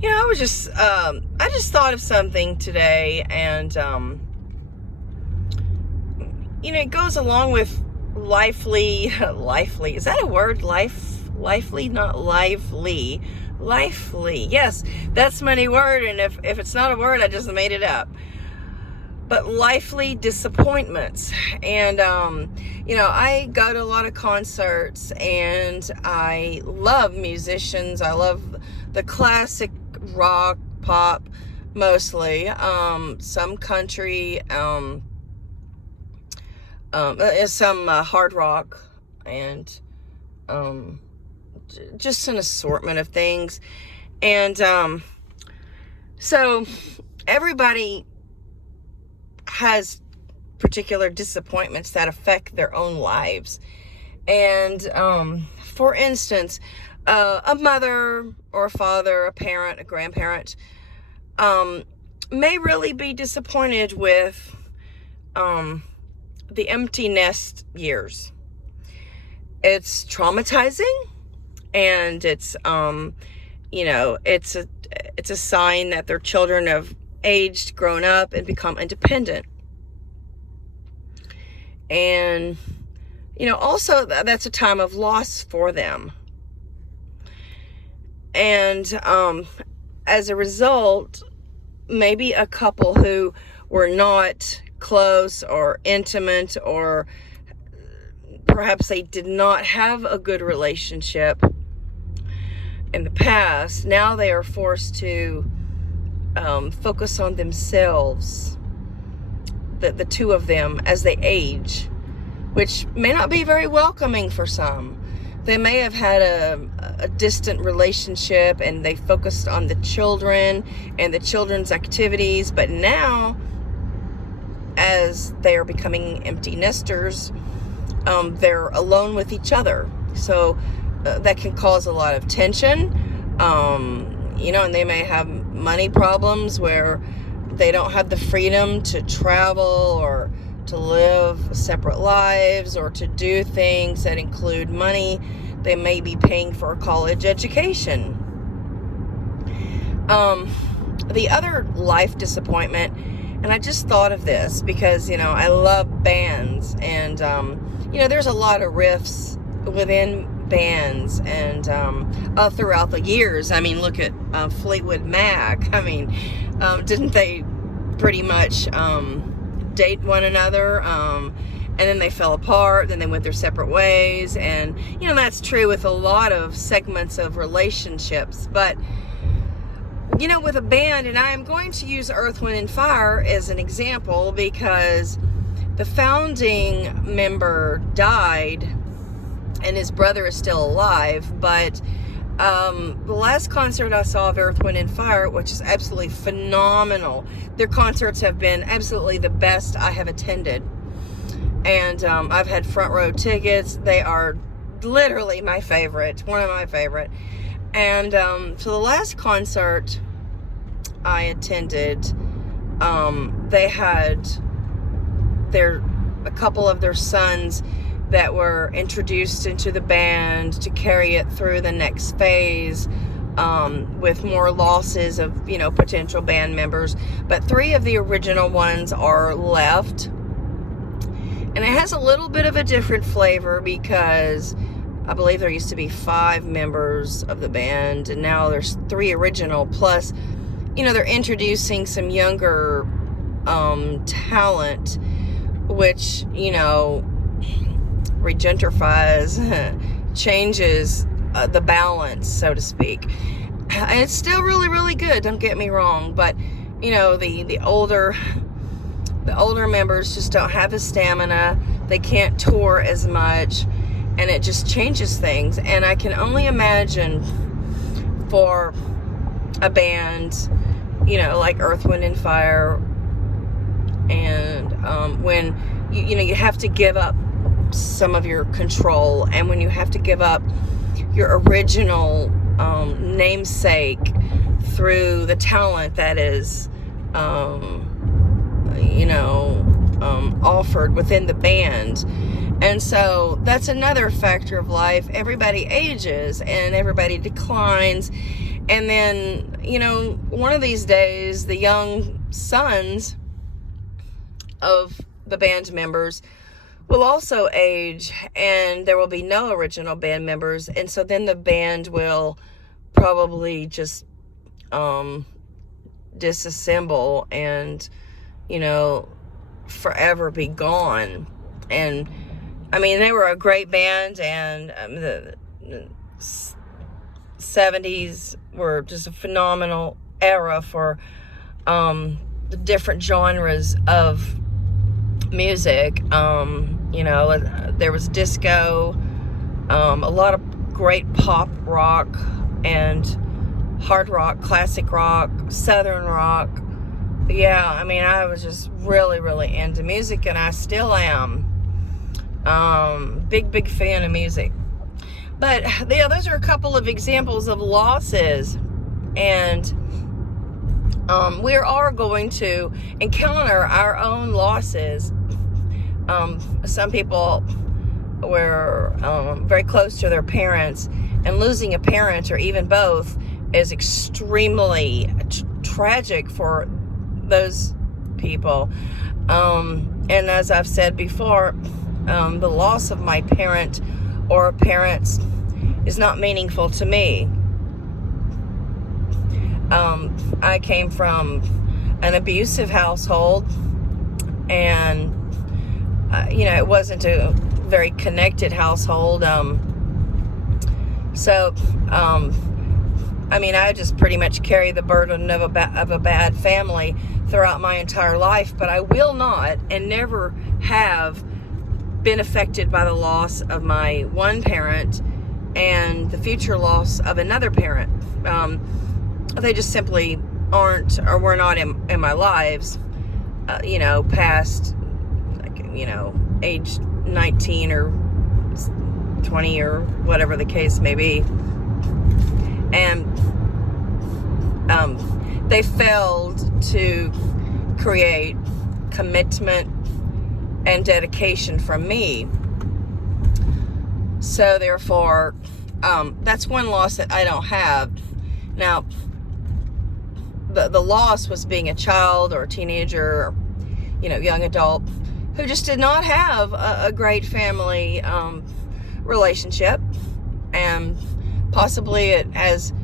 I just thought of something today, and, it goes along with lively, is that a word? Lively, not lively. Lively, yes, that's my new word, and if it's not a word, I just made it up. But lively disappointments. And, I go to a lot of concerts, and I love musicians. I love the classic rock, pop, mostly, some country, some hard rock, and just an assortment of things. And so everybody has particular disappointments that affect their own lives. And for instance, a mother or a father, a parent, a grandparent may really be disappointed with the empty nest years. It's traumatizing, and it's it's a sign that their children have aged, grown up, and become independent. And also that's a time of loss for them. And as a result, maybe a couple who were not close or intimate, or perhaps they did not have a good relationship in the past, now they are forced to focus on themselves, the two of them, as they age, which may not be very welcoming for some. They may have had a distant relationship, and they focused on the children and the children's activities, but now, as they are becoming empty nesters, they're alone with each other. So that can cause a lot of tension, and they may have money problems where they don't have the freedom to travel, or to live separate lives, or to do things that include money. They may be paying for a college education. The other life disappointment, and I just thought of this because, I love bands, and, there's a lot of riffs within bands, and throughout the years. I mean, look at Fleetwood Mac. I mean, didn't they pretty much date one another, and then they fell apart, then they went their separate ways, and that's true with a lot of segments of relationships. But with a band, and I am going to use Earth, Wind & Fire as an example, because the founding member died and his brother is still alive. But the last concert I saw of Earth, Wind & Fire, which is absolutely phenomenal, their concerts have been absolutely the best I have attended. And I've had front row tickets. They are literally my favorite, one of my favorite. And so the last concert I attended, they had a couple of their sons that were introduced into the band to carry it through the next phase, with more losses of potential band members. But 3 of the original ones are left, and it has a little bit of a different flavor, because I believe there used to be 5 members of the band, and now there's 3 original, plus they're introducing some younger talent, which regentrifies, changes the balance, so to speak. And it's still really, really good, don't get me wrong, but the older members just don't have the stamina. They can't tour as much, and it just changes things. And I can only imagine for a band like Earth, Wind & Fire, and when you have to give up some of your control, and when you have to give up your original namesake through the talent that is offered within the band. And so that's another factor of life. Everybody ages, and everybody declines, And then, you know, one of these days, the young sons of the band members will also age, and there will be no original band members. And so then the band will probably just disassemble and, you know, forever be gone. And I mean, they were a great band, and the 70s were just a phenomenal era for the different genres of music. You know, there was disco, a lot of great pop rock and hard rock, classic rock, southern rock. Yeah, I mean, I was just really, really into music, and I still am. Big fan of music. But yeah, those are a couple of examples of losses, and we are going to encounter our own losses. Some people were very close to their parents, and losing a parent or even both is extremely tragic for those people. And as I've said before, the loss of my parent or parents is not meaningful to me. I came from an abusive household, and you know, it wasn't a very connected household. I mean, I just pretty much carry the burden of a bad family throughout my entire life, but I will not and never have been affected by the loss of my one parent and the future loss of another parent. They just simply aren't, or were not in my lives, you know, past, like, you know, age 19 or 20 or whatever the case may be. And they failed to create commitment and dedication from me. So therefore, that's one loss that I don't have. Now, the loss was being a child or a teenager, or, you know, young adult who just did not have a great family relationship, and possibly it has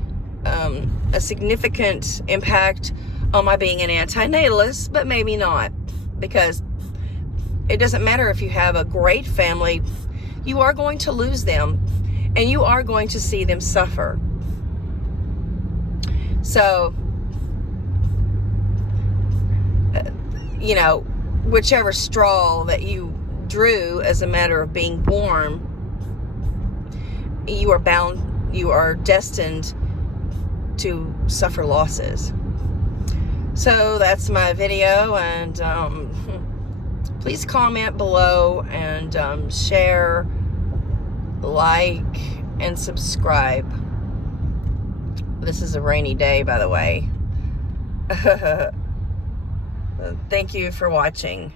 a significant impact on my being an antinatalist, but maybe not, because it doesn't matter if you have a great family, you are going to lose them, and you are going to see them suffer. So, you know, whichever straw that you drew as a matter of being born, you are destined to suffer losses. So that's my video, and please comment below, and share, like, and subscribe. This is a rainy day, by the way. Thank you for watching.